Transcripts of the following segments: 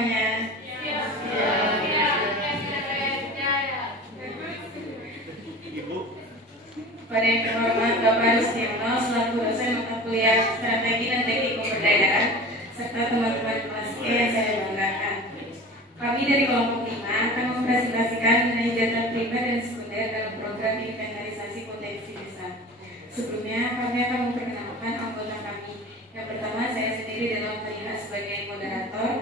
semuanya? Pada yang terhormat Bapak Rustiono selaku dosen mata kuliah Strategi dan Teknik Pemberdayaan serta teman-teman kelas E yang saya banggakan. Kami dari kelompok 5 akan mempresentasikan mengenai data primer dan sekunder dalam program inventarisasi potensi desa. Sebelumnya kami akan memperkenalkan anggota kami. Yang pertama saya sendiri dalam Fadila sebagai moderator,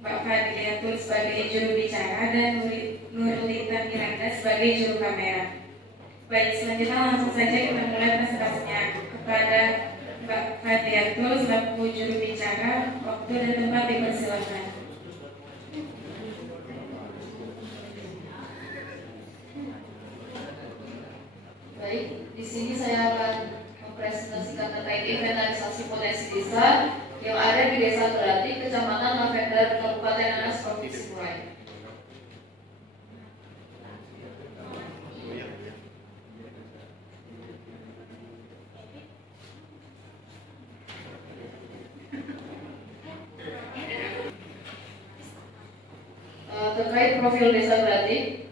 Mbak Fadliatul sebagai juru bicara dan Nurlita Miranda sebagai juru kamera. Baik, selanjutnya langsung saja kita mulai presentasinya. Kepada Mbak Fadliatul selaku juru bicara, waktu dan tempat dipersilakan. Baik, di sini saya akan mempresentasikan terkait inventarisasi potensi desa yang ada di Desa Gelati, Kecamatan Lavender, Kabupaten Nanas, Provinsi Murai. Terkait profil Desa Gelati,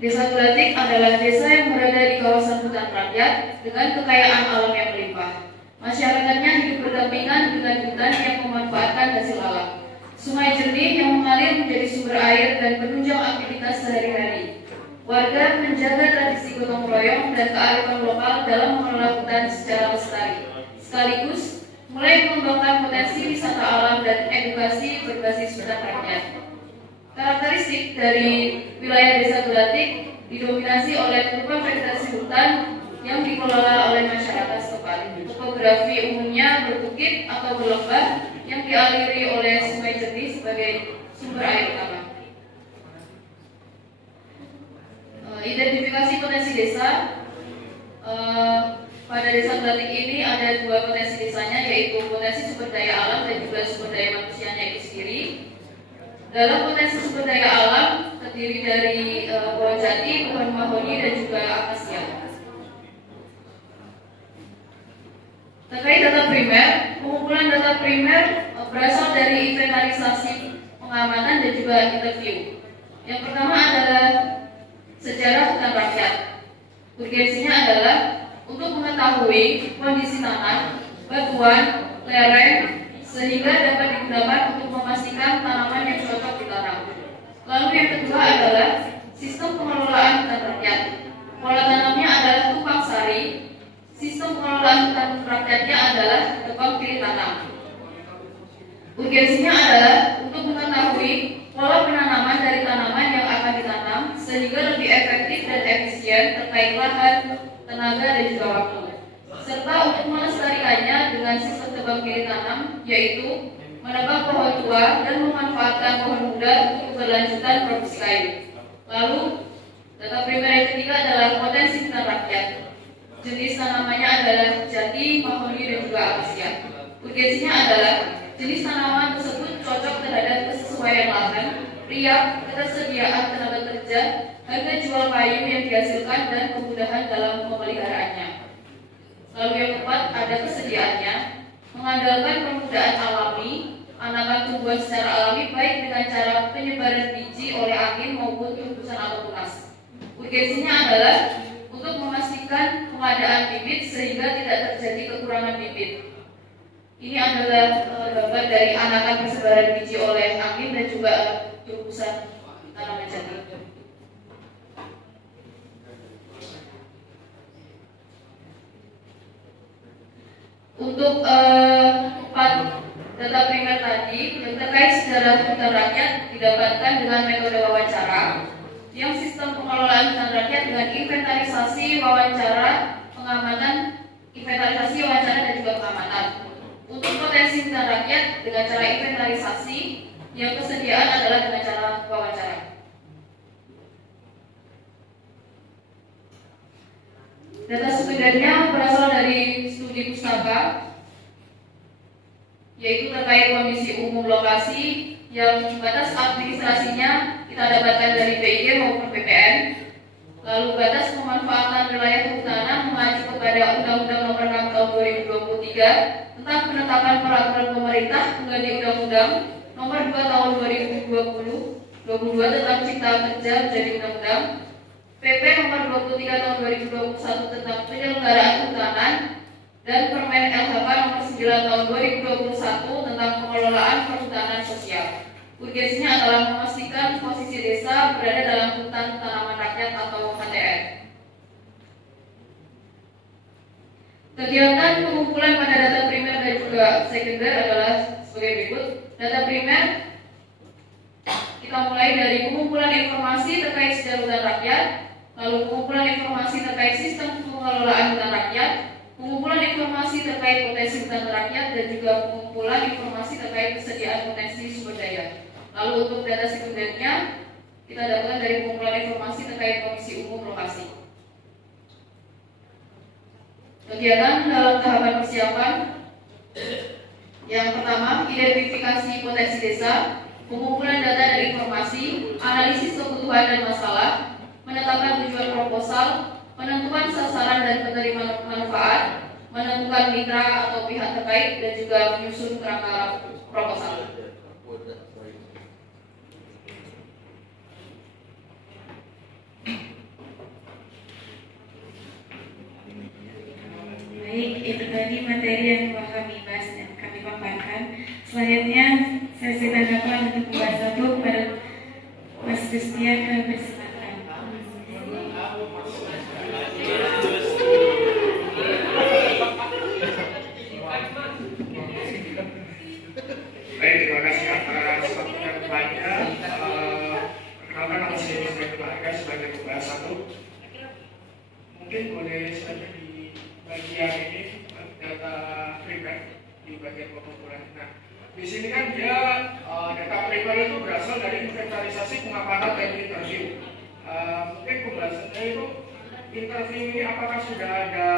Desa Gelatik adalah desa yang berada di kawasan hutan rakyat dengan kekayaan alam yang melimpah. Masyarakatnya hidup berdampingan dengan hutan yang memanfaatkan hasil alam. Sungai jernih yang mengalir menjadi sumber air dan penunjang aktivitas sehari-hari. Warga menjaga tradisi gotong royong dan kearifan lokal dalam mengelola hutan secara lestari, sekaligus mulai mengembangkan potensi wisata alam dan edukasi berbasis hutan rakyat. Karakteristik dari wilayah Desa Gelatik didominasi oleh berupa vegetasi hutan yang dikelola oleh masyarakat setempat. Topografi umumnya berbukit atau berlembah yang dialiri oleh sungai jernih sebagai sumber air utama. Identifikasi potensi desa. Pada Desa Gelatik ini ada dua potensi desanya, yaitu potensi sumber daya alam dan juga sumber daya manusianya itu sendiri. Dalam potensi sumber daya alam terdiri dari pohon jati, pohon mahoni, dan juga akasia. Terkait data primer, pengumpulan data primer berasal dari inventarisasi, pengamatan, dan juga interview. Yang pertama adalah sejarah hutan rakyat. Urgensinya adalah untuk mengetahui kondisi tanah, batuan, lereng, sehingga dapat digunakan untuk memastikan tanaman yang cocok ditanam. Lalu yang kedua adalah sistem pengelolaan hutan rakyat. Pola tanamnya adalah tumpang sari. Sistem pengelolaan hutan rakyatnya adalah tebang pilih tanam. Urgensinya adalah untuk mengetahui pola penanaman dari tanaman yang akan ditanam sehingga lebih efektif dan efisien terkait lahan, tenaga, dan juga waktu, serta untuk melestarikannya dengan sistem tebang pilih tanam, yaitu menebang pohon tua dan memanfaatkan pohon muda untuk keberlanjutan produksi kayu. Lalu, data primer yang ketiga adalah potensi hutan rakyat. Jenis tanamannya adalah jati, mahoni, dan juga akasia. Urgensinya adalah jenis tanaman tersebut cocok terhadap kesesuaian lahan, riak, ketersediaan tenaga kerja, harga jual kayu yang dihasilkan, dan kemudahan dalam pemeliharaannya. Lalu yang keempat ada kesediaannya, mengandalkan permukaan alami, anakan tumbuhan secara alami baik dengan cara penyebaran biji oleh angin maupun tumbusan atau tunas. Urgensinya adalah untuk memastikan pengadaan bibit sehingga tidak terjadi kekurangan bibit. Ini adalah gambar dari anakan persebaran biji oleh angin dan juga tumbusan tanaman jati. Untuk empat data primer tadi yang terkait sejarah hutan rakyat didapatkan dengan metode wawancara, yang sistem pengelolaan hutan rakyat dengan inventarisasi, wawancara, pengamatan, inventarisasi, wawancara, dan juga pengamatan. Untuk potensi hutan rakyat dengan cara inventarisasi, yang kesediaan adalah dengan cara wawancara. Data sebenarnya berasal dari studi pustaka, yaitu terkait kondisi umum lokasi yang batas administrasinya kita dapatkan dari PIG maupun PPN. Lalu batas pemanfaatan wilayah kehutanan mengacu kepada Undang-Undang Nomor 6 Tahun 2020 23 tentang penetapan peraturan pemerintah pengganti Undang-Undang Nomor 2 Tahun 2022 tentang Cipta Kerja menjadi Undang-Undang, PP Nomor 23 Tahun 2021 tentang penyelenggaraan kehutanan, dan Permen LHK Nomor 9 Tahun 2021 tentang pengelolaan perhutanan sosial. Urgensinya adalah memastikan posisi desa berada dalam hutan tanaman rakyat atau HTR. Kegiatan pengumpulan pada data primer dan juga sekunder adalah sebagai berikut. Data primer kita mulai dari pengumpulan informasi terkait sejarah hutan rakyat, lalu pengumpulan informasi terkait sistem pengelolaan hutan rakyat, pengumpulan informasi terkait potensi hutan rakyat, dan juga pengumpulan informasi terkait kesediaan potensi sumber daya. Lalu untuk data sekundernya kita dapatkan dari pengumpulan informasi terkait komisi umum lokasi. Kegiatan dalam tahapan persiapan yang pertama, identifikasi potensi desa, pengumpulan data dan informasi, analisis kebutuhan dan masalah, menetapkan tujuan proposal, penentuan sasaran dan penerima manfaat, menentukan mitra atau pihak terkait, dan juga menyusun kerangka proposal. Baik, itu tadi materi yang telah kami bahas dan kami paparkan. Selanjutnya, sesi tanggapan untuk pembahas satu kepada Mas Destia ke persilakan. Baik, terima kasih atas waktunya kepada perkenalkan nama saya Destia sebagai pembahas satu. Mungkin boleh saja di bagian ini data primer di bagian pengumpulan. Nah, di sini kan dia data primer itu berasal dari inventarisasi pengamatan dan interview. Mungkin pembahasannya itu interview ini apakah sudah ada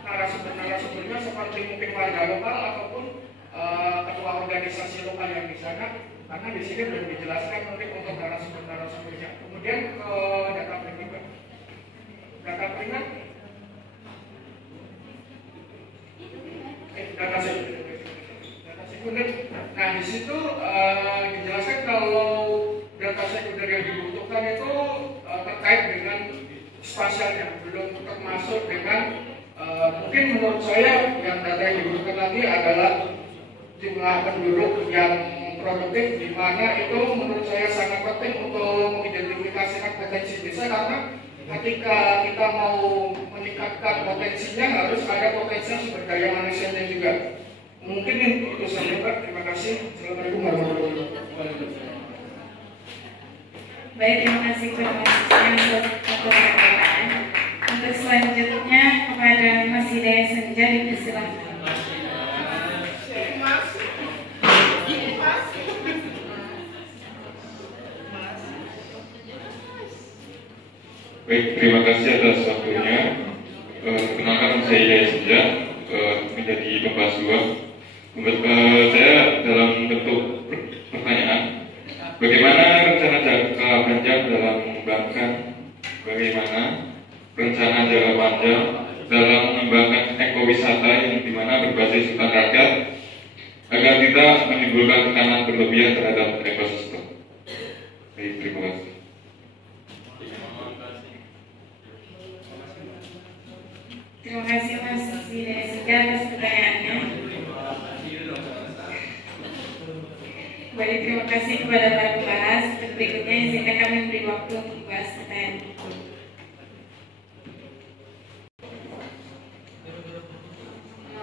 narasumbernya seperti mungkin warga lokal ataupun ketua organisasi lokal yang di sana, karena di sini belum dijelaskan mungkin untuk narasumbernya. Kemudian ke data primer. Data primer data sekunder. Nah, di situ dijelaskan kalau data sekunder yang dibutuhkan itu terkait dengan spasialnya, belum termasuk dengan mungkin menurut saya yang data yang dibutuhkan lagi adalah jumlah penduduk yang produktif, di mana itu menurut saya sangat penting untuk mengidentifikasikan potensi desa, karena ketika kita mau meningkatkan potensinya harus ada potensi sumber daya manusianya juga. Mungkin itu saja, Pak. Terima kasih. Assalamualaikum warahmatullahi wabarakatuh. Baik, terima kasih kepada Mas Destia untuk pertanyaan. Untuk selanjutnya kepada Mas Hidayat Senja dipersilakan. Baik, terima kasih atas waktunya. Kenalkan saya Hidayat Senja, menjadi pembahas dua. Saya dalam bentuk pertanyaan, bagaimana rencana jangka panjang dalam mengembangkan, bagaimana rencana jangka panjang dalam mengembangkan ekowisata yang dimana berbasis hutan rakyat agar tidak menimbulkan tekanan berlebihan terhadap ekosistem. Baik, terima kasih. Terima kasih Mas Hidayat Senja atas pertanyaannya. Baik, terima kasih kepada para pembahas. Untuk berikutnya izinkan kami memberi waktu untuk membahas pertanyaan itu.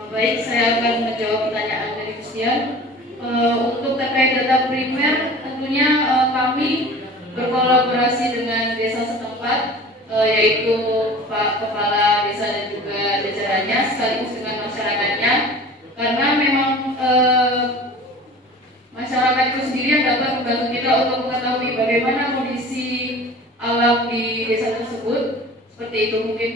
Baik, saya akan menjawab pertanyaan dari Christian. Untuk terkait data primer, tentunya kami berkolaborasi dengan desa setempat, yaitu Pak Kepala Desa dan juga jajarannya, sekaligus dengan masyarakatnya, karena memang masyarakat itu sendiri yang dapat membantu kita untuk mengetahui bagaimana kondisi alam di desa tersebut. Seperti itu mungkin.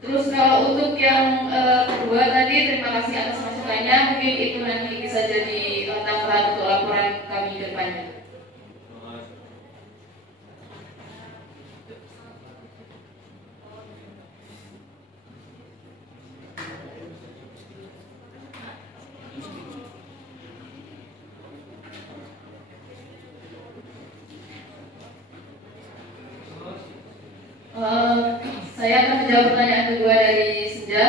Terus kalau untuk yang kedua tadi, terima kasih atas masukannya. Mungkin itu nanti bisa jadi tambahan untuk laporan kami ke depannya. Saya akan menjawab pertanyaan kedua dari Senja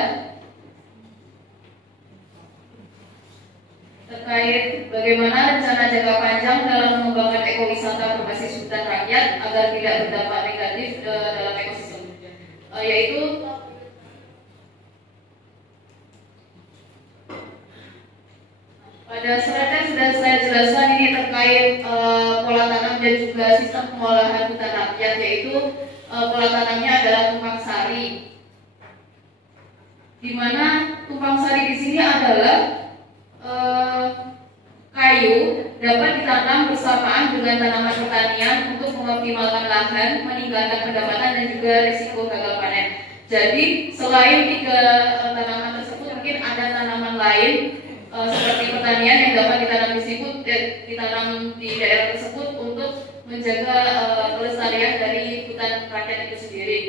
terkait bagaimana rencana jangka panjang dalam mengembangkan ekowisata berbasis hutan rakyat agar tidak berdampak negatif dalam ekosistem, yaitu pada slide sudah saya jelaskan ini terkait pola tanam dan juga sistem pengolahan hutan rakyat, yaitu pola tanamnya adalah tumpang sari, di mana tumpang sari di sini adalah kayu dapat ditanam bersamaan dengan tanaman pertanian untuk mengoptimalkan lahan, meningkatkan pendapatan dan juga risiko gagal panen. Jadi selain 3 tanaman tersebut, mungkin ada tanaman lain seperti pertanian yang dapat ditanam di daerah tersebut untuk menjaga kelestarian dari hutan rakyat itu sendiri.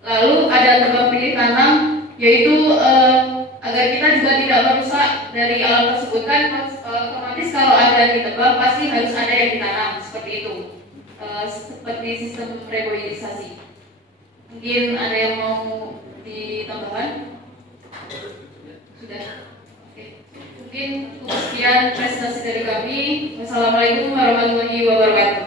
Lalu ada tebang pilih tanam, yaitu agar kita juga tidak merusak dari alam tersebut, kan otomatis kalau ada ditebang pasti harus ada yang ditanam, seperti itu, seperti sistem reboisasi. Mungkin ada yang mau ditambahkan? Sudah. Oke. Mungkin sekian presentasi dari kami. Wassalamualaikum warahmatullahi wabarakatuh.